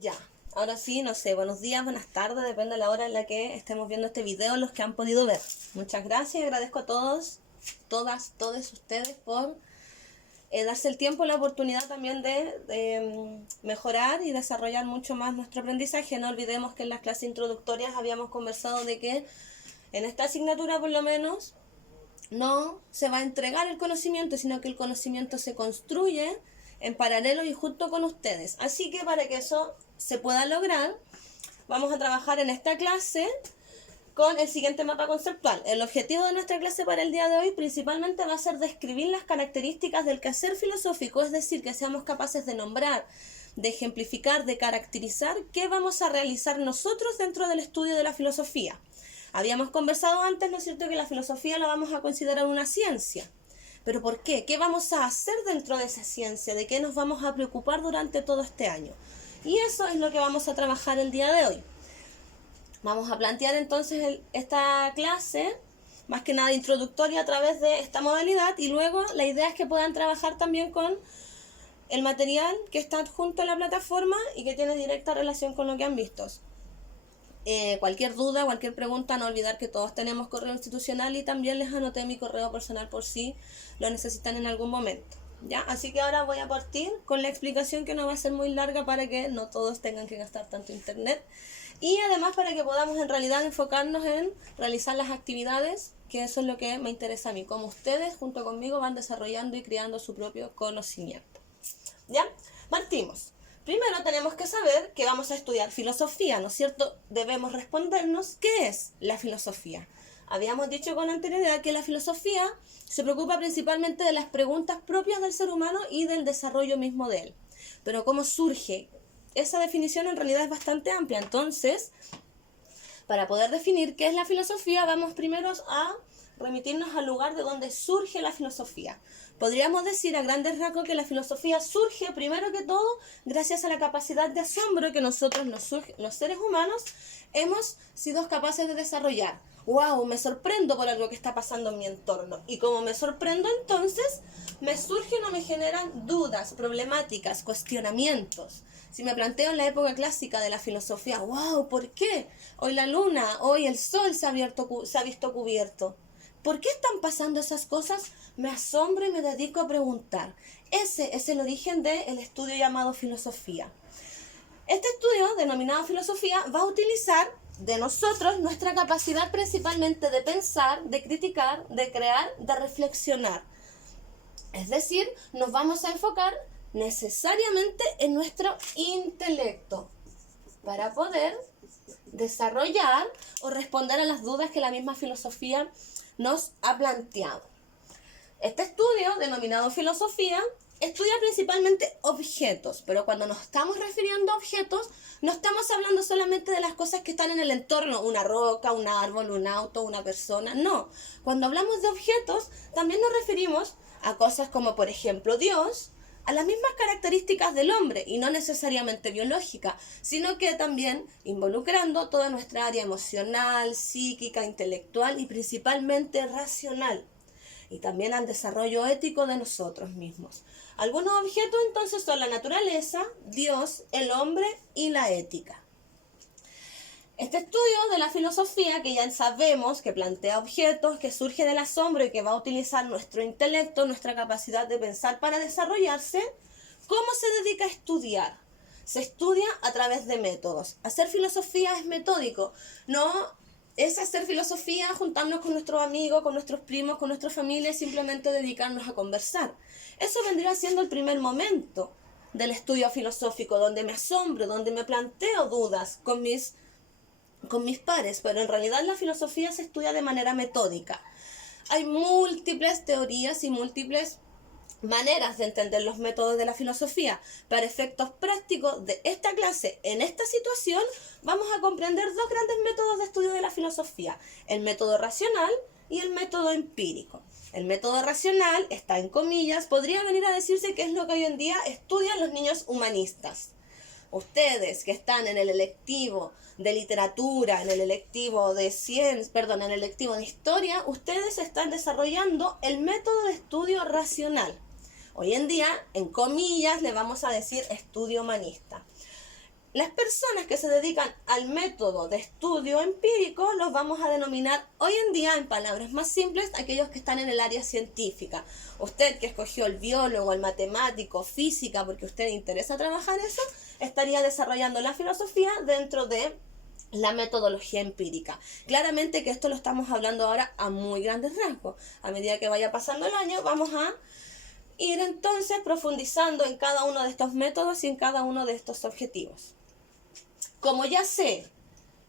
Ya, ahora sí, no sé, buenos días, buenas tardes, depende de la hora en la que estemos viendo este video, los que han podido ver. Muchas gracias, agradezco a todos, todos ustedes por darse el tiempo y la oportunidad también de mejorar y desarrollar mucho más nuestro aprendizaje. No olvidemos que en las clases introductorias habíamos conversado de que en esta asignatura por lo menos no se va a entregar el conocimiento, sino que el conocimiento se construye en paralelo y junto con ustedes. Así que para que eso se pueda lograr, vamos a trabajar en esta clase con el siguiente mapa conceptual. El objetivo de nuestra clase para el día de hoy principalmente va a ser describir las características del quehacer filosófico, es decir, que seamos capaces de nombrar, de ejemplificar, de caracterizar qué vamos a realizar nosotros dentro del estudio de la filosofía. Habíamos conversado antes, ¿no es cierto?, que la filosofía la vamos a considerar una ciencia. ¿Pero por qué? ¿Qué vamos a hacer dentro de esa ciencia? ¿De qué nos vamos a preocupar durante todo este año? Y eso es lo que vamos a trabajar el día de hoy. Vamos a plantear entonces esta clase, más que nada introductoria a través de esta modalidad, y luego la idea es que puedan trabajar también con el material que está adjunto a la plataforma y que tiene directa relación con lo que han visto. Cualquier duda, cualquier pregunta, no olvidar que todos tenemos correo institucional y también les anoté mi correo personal por si lo necesitan en algún momento. ¿Ya? Así que ahora voy a partir con la explicación, que no va a ser muy larga para que no todos tengan que gastar tanto internet, y además para que podamos en realidad enfocarnos en realizar las actividades, que eso es lo que me interesa a mí, cómo ustedes junto conmigo van desarrollando y creando su propio conocimiento. ¿Ya? Partimos. Primero tenemos que saber que vamos a estudiar filosofía, ¿no es cierto? Debemos respondernos qué es la filosofía. Habíamos dicho con anterioridad que la filosofía se preocupa principalmente de las preguntas propias del ser humano y del desarrollo mismo de él. Pero ¿cómo surge? Esa definición en realidad es bastante amplia. Entonces, para poder definir qué es la filosofía, vamos primero a remitirnos al lugar de donde surge la filosofía. Podríamos decir a grandes rasgos que la filosofía surge primero que todo gracias a la capacidad de asombro que nosotros, los seres humanos, hemos sido capaces de desarrollar. ¡Wow! Me sorprendo por algo que está pasando en mi entorno. Y como me sorprendo, entonces me surgen o me generan dudas, problemáticas, cuestionamientos. Si me planteo en la época clásica de la filosofía, ¡wow! ¿Por qué? Hoy la luna, hoy el sol se ha visto cubierto. ¿Por qué están pasando esas cosas? Me asombro y me dedico a preguntar. Ese es el origen del estudio llamado filosofía. Este estudio, denominado filosofía, va a utilizar de nosotros nuestra capacidad principalmente de pensar, de criticar, de crear, de reflexionar. Es decir, nos vamos a enfocar necesariamente en nuestro intelecto para poder desarrollar o responder a las dudas que la misma filosofía nos ha planteado. Este estudio, denominado filosofía, estudia principalmente objetos, pero cuando nos estamos refiriendo a objetos, no estamos hablando solamente de las cosas que están en el entorno, una roca, un árbol, un auto, una persona, no. Cuando hablamos de objetos, también nos referimos a cosas como, por ejemplo, Dios, a las mismas características del hombre, y no necesariamente biológica, sino que también involucrando toda nuestra área emocional, psíquica, intelectual y principalmente racional, y también al desarrollo ético de nosotros mismos. Algunos objetos entonces son la naturaleza, Dios, el hombre y la ética. Este estudio de la filosofía, que ya sabemos que plantea objetos, que surge del asombro y que va a utilizar nuestro intelecto, nuestra capacidad de pensar para desarrollarse, ¿cómo se dedica a estudiar? Se estudia a través de métodos. Hacer filosofía es metódico, no es hacer filosofía, juntarnos con nuestros amigos, con nuestros primos, con nuestra familia y simplemente dedicarnos a conversar. Eso vendría siendo el primer momento del estudio filosófico, donde me asombro, donde me planteo dudas con mis pares, pero en realidad la filosofía se estudia de manera metódica. Hay múltiples teorías y múltiples maneras de entender los métodos de la filosofía. Para efectos prácticos de esta clase, en esta situación, vamos a comprender dos grandes métodos de estudio de la filosofía: el método racional y el método empírico. El método racional está en comillas, podría venir a decirse que es lo que hoy en día estudian los niños humanistas. Ustedes que están en el electivo de literatura, en el electivo de en el electivo de historia, ustedes están desarrollando el método de estudio racional. Hoy en día, en comillas, le vamos a decir estudio humanista. Las personas que se dedican al método de estudio empírico los vamos a denominar hoy en día, en palabras más simples, aquellos que están en el área científica. Usted que escogió el biólogo, el matemático, física, porque a usted le interesa trabajar eso, estaría desarrollando la filosofía dentro de la metodología empírica. Claramente que esto lo estamos hablando ahora a muy grandes rasgos. A medida que vaya pasando el año, vamos a ir entonces profundizando en cada uno de estos métodos y en cada uno de estos objetivos. Como ya sé,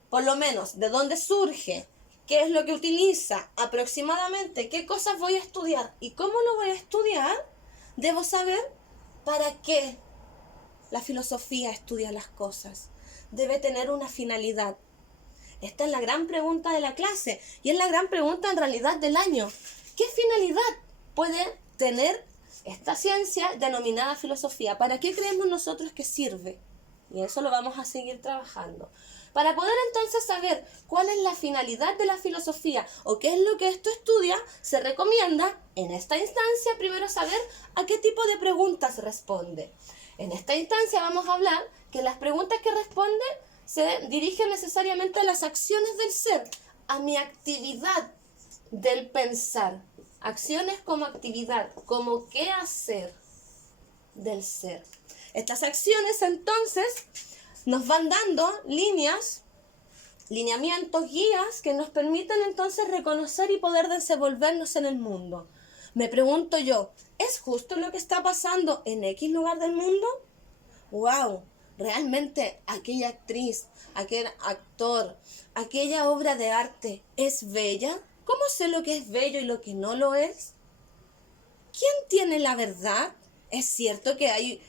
por lo menos, de dónde surge, qué es lo que utiliza, aproximadamente qué cosas voy a estudiar y cómo lo voy a estudiar, debo saber para qué la filosofía estudia las cosas. Debe tener una finalidad. Esta es la gran pregunta de la clase y es la gran pregunta en realidad del año. ¿Qué finalidad puede tener esta ciencia denominada filosofía? ¿Para qué creemos nosotros que sirve? Y eso lo vamos a seguir trabajando. Para poder entonces saber cuál es la finalidad de la filosofía o qué es lo que esto estudia, se recomienda en esta instancia primero saber a qué tipo de preguntas responde. En esta instancia vamos a hablar que las preguntas que responde se dirigen necesariamente a las acciones del ser, a mi actividad del pensar. Acciones como actividad, como qué hacer del ser. Estas acciones entonces nos van dando líneas, lineamientos, guías que nos permiten entonces reconocer y poder desenvolvernos en el mundo. Me pregunto yo, ¿es justo lo que está pasando en X lugar del mundo? ¡Wow! ¿Realmente aquella actriz, aquel actor, aquella obra de arte es bella? ¿Cómo sé lo que es bello y lo que no lo es? ¿Quién tiene la verdad? ¿Es cierto que hay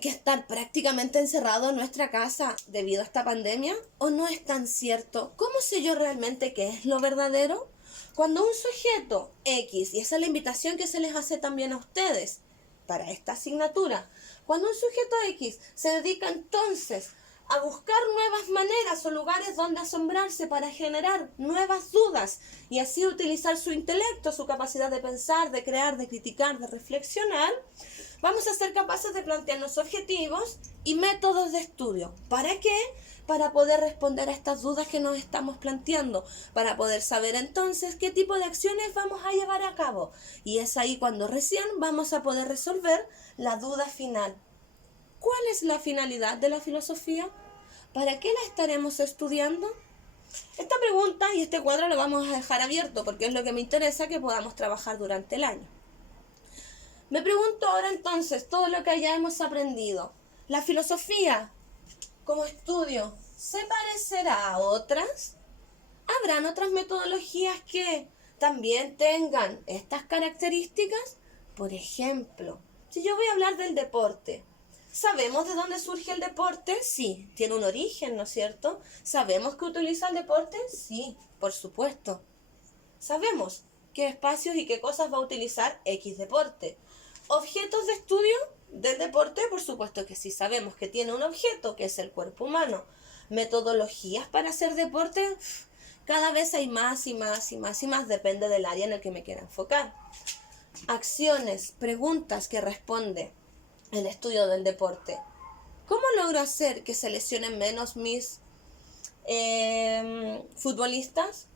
que estar prácticamente encerrado en nuestra casa debido a esta pandemia? ¿O no es tan cierto? ¿Cómo sé yo realmente qué es lo verdadero? Cuando un sujeto X, y esa es la invitación que se les hace también a ustedes para esta asignatura, cuando un sujeto X se dedica entonces a buscar nuevas maneras o lugares donde asombrarse para generar nuevas dudas y así utilizar su intelecto, su capacidad de pensar, de crear, de criticar, de reflexionar, vamos a ser capaces de plantearnos objetivos y métodos de estudio. ¿Para qué? Para poder responder a estas dudas que nos estamos planteando, para poder saber entonces qué tipo de acciones vamos a llevar a cabo. Y es ahí cuando recién vamos a poder resolver la duda final. ¿Cuál es la finalidad de la filosofía? ¿Para qué la estaremos estudiando? Esta pregunta y este cuadro lo vamos a dejar abierto porque es lo que me interesa que podamos trabajar durante el año. Me pregunto ahora entonces, todo lo que ya hemos aprendido, ¿la filosofía como estudio se parecerá a otras? ¿Habrán otras metodologías que también tengan estas características? Por ejemplo, si yo voy a hablar del deporte, ¿sabemos de dónde surge el deporte? Sí, tiene un origen, ¿no es cierto? ¿Sabemos que utiliza el deporte? Sí, por supuesto. ¿Sabemos qué espacios y qué cosas va a utilizar X deporte? ¿Objetos de estudio del deporte? Por supuesto que sí, sabemos que tiene un objeto, que es el cuerpo humano. ¿Metodologías para hacer deporte? Cada vez hay más y más y más y más, depende del área en el que me quiera enfocar. Acciones, preguntas que responde el estudio del deporte. ¿Cómo logro hacer que se lesionen menos mis futbolistas?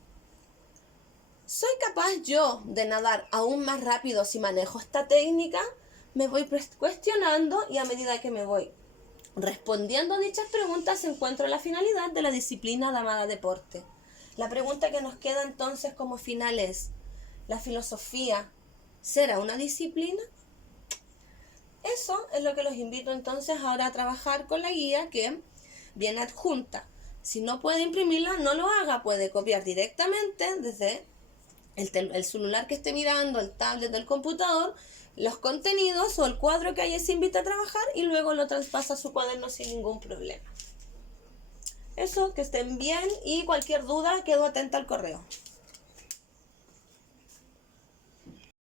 ¿Soy capaz yo de nadar aún más rápido si manejo esta técnica? Me voy cuestionando y a medida que me voy respondiendo a dichas preguntas encuentro la finalidad de la disciplina llamada deporte. La pregunta que nos queda entonces como final es, ¿la filosofía será una disciplina? Eso es lo que los invito entonces ahora a trabajar con la guía que viene adjunta. Si no puede imprimirla, no lo haga, puede copiar directamente desde el celular que esté mirando, el tablet del computador, los contenidos o el cuadro que ahí se invita a trabajar y luego lo traspasa a su cuaderno sin ningún problema. Eso, que estén bien y cualquier duda quedo atenta al correo.